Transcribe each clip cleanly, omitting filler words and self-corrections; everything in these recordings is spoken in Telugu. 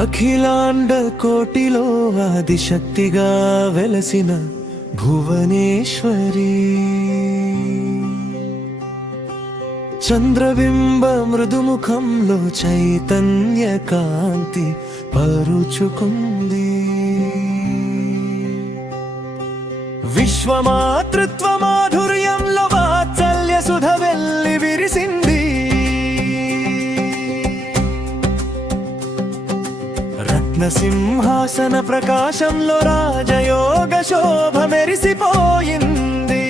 అఖిలాండ కోటిలో ఆదిశక్తిగా వెలసిన భువనేశ్వరి, చంద్రబింబ మృదుముఖంలో చైతన్య కాంతి పరుచుకుంది. విశ్వమాతృత్వ మాధుర్యంలో వాత్సల్య సుధ వెల్లి విరిసింది. రత్నసింహాసన ప్రకాశంలో రాజయోగ శోభ మెరిసిపోయింది.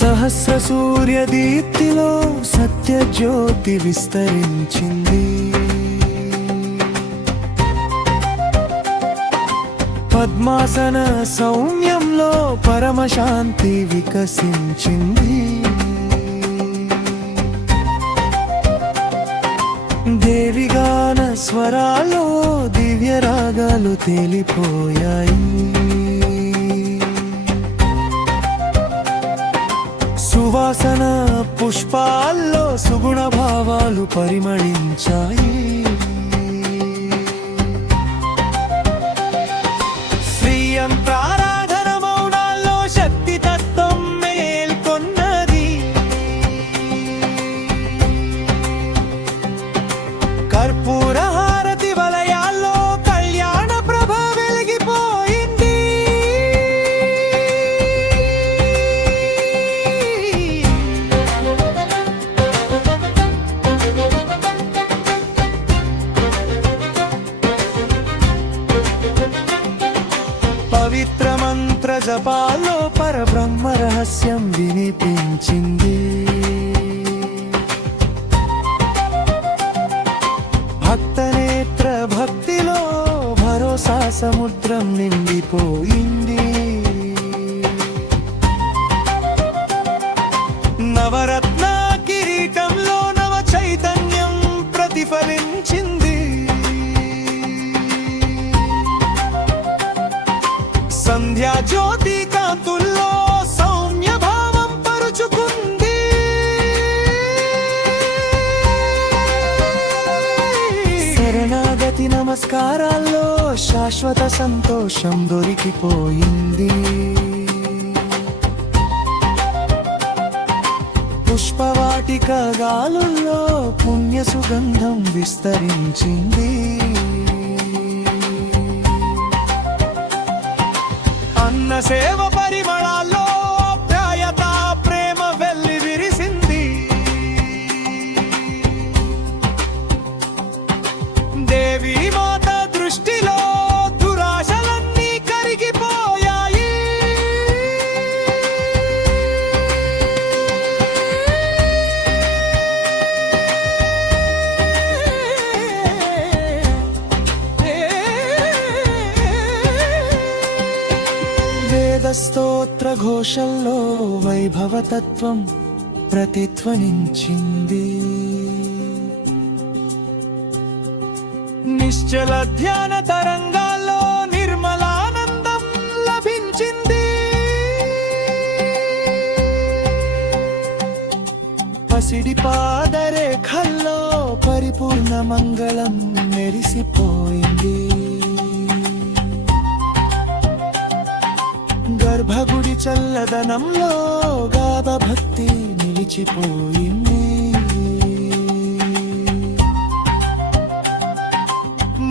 సహస్ర సూర్య దీప్తిలో సత్య జ్యోతి విస్తరించింది. పద్మాసన సౌమ్యంలో పరమశాంతి వికసించింది. దేవిగాన స్వరాల్లో దివ్య రాగాలు తేలిపోయాయి. సువాసన పుష్పాల్లో సుగుణ భావాలు పరిమళించాయి. శ్రీయంత్రారాధన మౌనాల్లో శక్తి తత్వం మేల్కొన్నది. కర్పూర హారతి వలయాల్లో కళ్యాణ ప్రభ వెలిగిపోయింది. పవిత్ర మంత్ర జపాల్లో పరబ్రహ్మ రహస్యం వినిపించింది. భక్తనేత్ర భక్తిలో భరోసా సముద్రం నిండిపోయింది. నవరత్న కిరీటంలో నవ చైతన్యం ప్రతిఫలించింది. సంధ్యా జ్యోతి కాంతుల్లో సౌమ్య భావం పరుచుకుంది. శరణాగతి నమస్కారాల్లో శాశ్వత సంతోషం దొరికిపోయింది. పుష్పవాటిక గాలుల్లో పుణ్య సుగంధం విస్తరించింది. అన్న సేవ పరిమళాల్లో ఆప్యాయత ప్రేమ వెల్లి విరిసింది. దేవి మాత దృష్టిలో దురాశలన్నీ కరిగిపోయాయి. వేద స్తోత్ర ఘోషల్లో వైభవతత్వం ప్రతిధ్వనించింది. నిశ్చల ధ్యాన తరంగాల్లో నిర్మలానందం లభించింది. పసిడి పాదరేఖల్లో పరిపూర్ణ మంగళం మెరిసిపోయింది. గర్భగుడి చల్లదనంలో గాథ భక్తి నిలిచిపోయింది.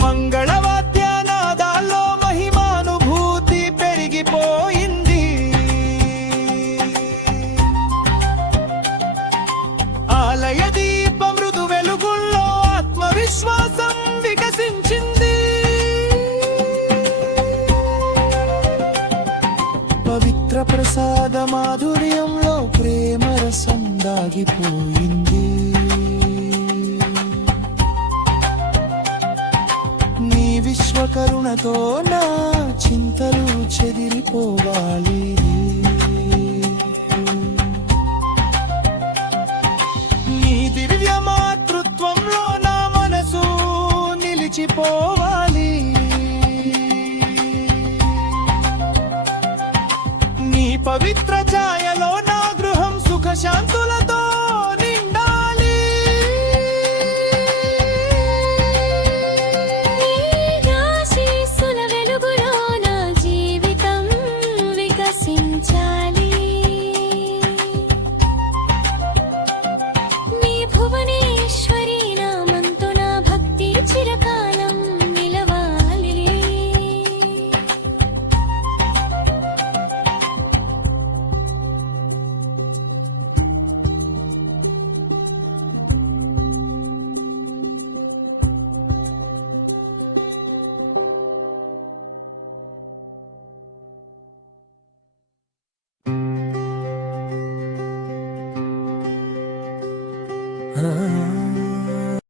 మంగళవాద్యనాదాల్లో మహిమానుభూతి పెరిగిపోయింది. ఆలయ దీప మృదు వెలుగుల్లో ఆత్మవిశ్వాసం వికసించింది. పవిత్ర ప్రసాద మాధుర్యంలో ప్రేమ రసం దాగిపోయింది. నీ విశ్వకరుణతో నా చింతలు చెదిరిపోవాలి. నీ దివ్య మాతృత్వంలో నా మనసు నిలిచిపోవాలి. పవిత్ర